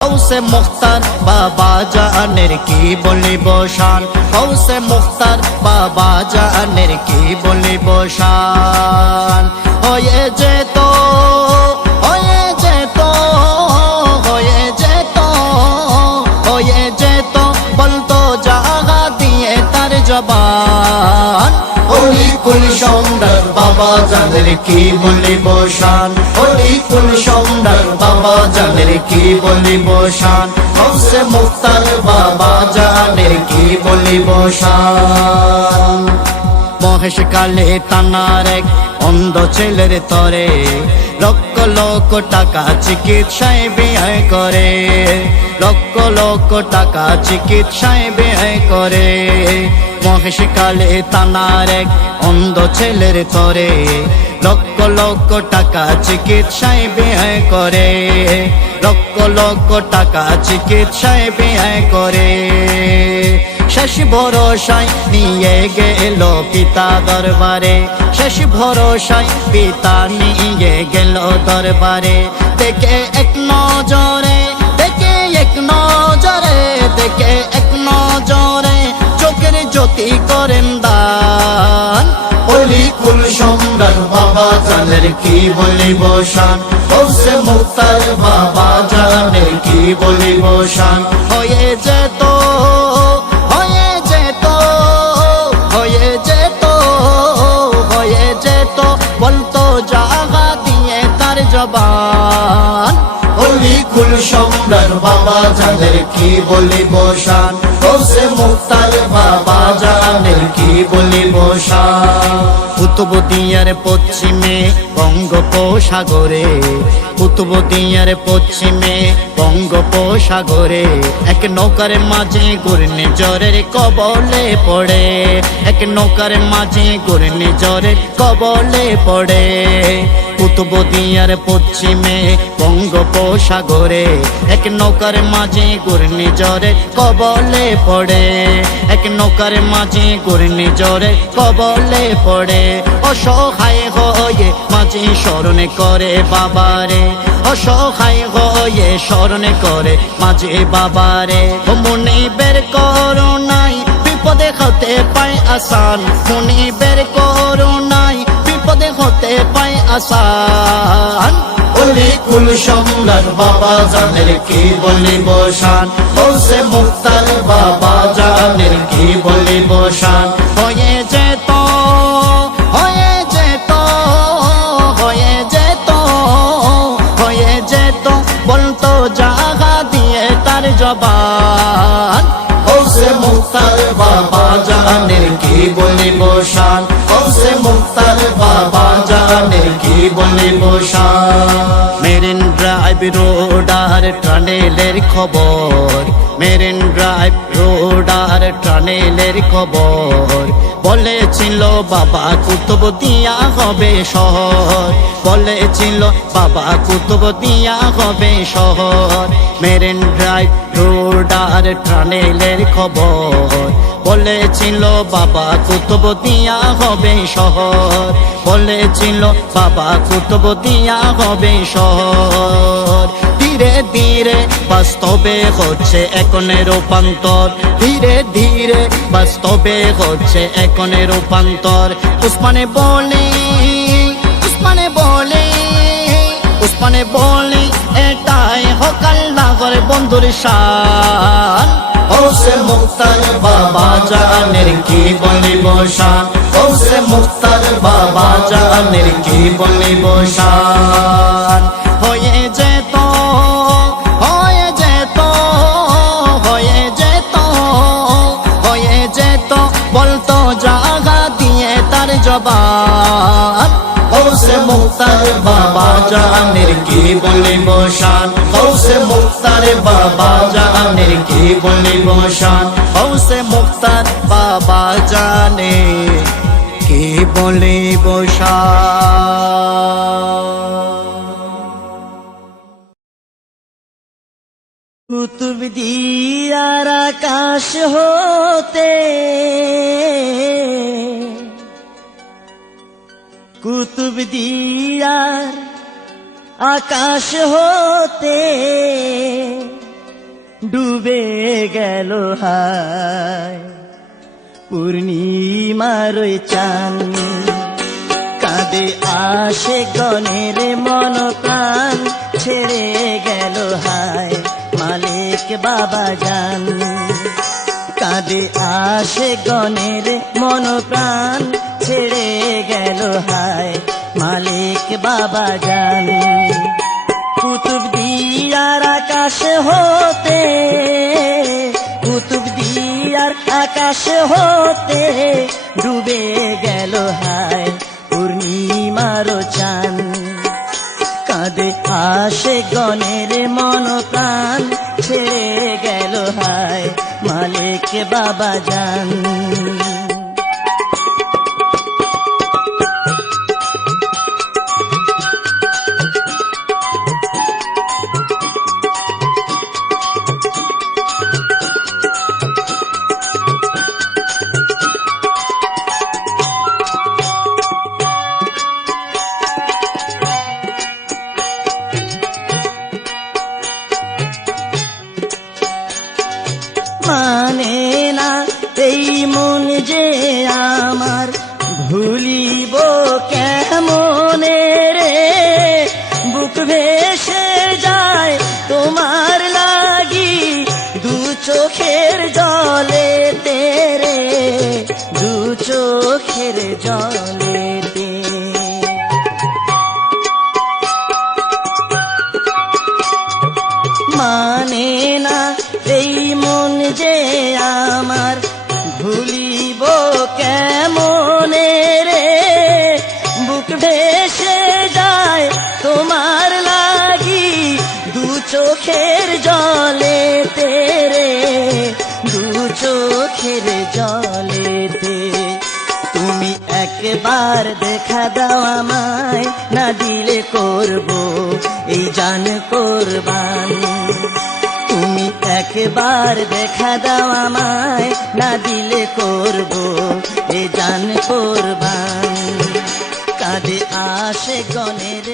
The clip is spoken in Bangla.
হৌসে মুখতার বাবা জানের কি বলিব শান? হৌসে মুখতার বাবা জানের কি বলিব শান? হয়ে যেত হয়ে যেত হয়ে যেত হয়ে যেত বলতো জাগা দিয়ে তার জবান। হলি কুল সম্রাট বাবা জানের কি বলিব শান? হলি কুল সম্রাট বাবা জানের কি বলিব শান? হৌসে মুক্তার বাবা জানের কি বলিব শান? মহেশ কালে তানার এক অন্ধ ছেলের তরে লক্ষ লক্ষ টাকা চিকিৎসায় ব্যয় করে। লক্ষ লক্ষ টাকা চিকিৎসায় ব্যয় করে। মহেশ কালে তানার এক অন্ধ ছেলের তরে লক্ষ লক্ষ টাকা চিকিৎসায় ব্যয় করে। লক্ষ লক্ষ টাকা চিকিৎসায় ব্যয় করে। শেষ ভরসায় নিয়ে গেল পিতা দরবারে। শেষ ভরসায় পিতা নিয়ে গেল দরবারে। দেখে এক নজরে, দেখে এক নজরে, দেখে এক সম্রাট বাবা জানের কি বলিব শান? হৌসে মুক্তার বাবা জানের কি বলিব শান? হয়ে যেত যেত যেত যেত। তার জবান। কুল সম্রাট বাবা জানের কি বলিব শান? হৌসে মুক্তার বাবা জানের কি বলিব শান? কুতুবদিয়ার পশ্চিমে বঙ্গোপসাগরে কুতুবদিয়ার পশ্চিমে বঙ্গোপসাগরে, এক নৌকার মাঝে ঘূর্ণি জ্বরের কবলে পড়ে, এক নৌকার মাঝে ঘূর্ণি জ্বরের কবলে পড়ে। কুতুবদিয়ার পশ্চিমে বঙ্গোপসাগরে এক নৌকার মাঝে ঘূর্ণি জ্বরের কবলে পড়ে। এক নৌকার মাঝে ঘূর্ণি জ্বরের কবলে পড়ে। অসহায় হয়ে মাঝে স্মরণ করে বাবারে। অসহায় হয়ে স্মরণ করে মাঝে বাবারে। মনে বের করো নাই, বিপদে হতে পায় আসান। মনে বের করো বিপদে হতে পায় আসান। অলি কুল সম্রাট বাবা জানের কি বলিব শান? হৌসে মুক্তার বাবা জানের কি বলিব শান? হয়ে যেত হয়ে যেত হয়ে যেত হয়ে যেত। বলতো জাগা দিয়ে তার জবান। হৌসে মুক্তার বাবা জানের কি বলিব শান হৌসে মুক্তার বাবা জানের কি বলিব শান মেরিন ড্রাইভ রোড আর টানেলের খবর। মেরিন ড্রাইভ রোড আর টানেলের খবর। বলেছিল বাবা কুতুব দিয়া হবে শহর। বলেছিল বাবা কুতুব দিয়া হবে শহর। মেরিন ড্রাইভ রোড আর টানেলের খবর। বলেছিল, বাবা কুতুব দিয়া হবে শহর। বলেছিল, বাবা কুতুব দিয়া হবে শহর। ধীরে ধীরে বাস্তবে হচ্ছে একনের রূপান্তর। ধীরে ধীরে বাস্তবে হচ্ছে একনের রূপান্তর। উসমানে বলে উসমানে বলে উসমানে বলে, এটাই হকাল নাগর বন্ধুর শান। হৌসে মুক্তার বাবা জানের কি বলিব শান হৌসে মুক্তার বাবা জানের কি বলিব শান হয়ে যেত হয়ে যেত হয়ে যেত হয়ে যেত বলতো জাগা দিয়ে তার জবান হৌসে মুক্তার বাবা জানের কি বলিব শান হৌসে মুক্তার বাবা জানের কি বলিব শান হৌসে মুক্তার বাবা জানে কি বলিব কুতুব দিয়ার আকাশ হতে কুতুব দিয়ার আকাশ হতে ডুবে গেল হায়। পূর্ণিমার চান কাঁদে আসে গণের মন প্রাণ ছেড়ে গেল হায়। মালিক বাবা জান কাঁদে আসে গণের মন প্রাণ ছেড়ে গেল হায়। মালিক বাবা জান কুতুব দিয়ার আকাশ হতে, কুতুব দিয়ার আকাশ হতে ডুবে গেল হায় পূর্ণিমার চান কাঁদে আসে গণের মন প্রাণ ছেড়ে গেল হায় মালিক বাবা জান। একবার দেখা দাও আমায়, না দিলে করব এই জান কোরবান। তুমি একবার দেখা দাও আমায়, না দিলে করব এই জান কোরবান। কাঁদে আসে গণের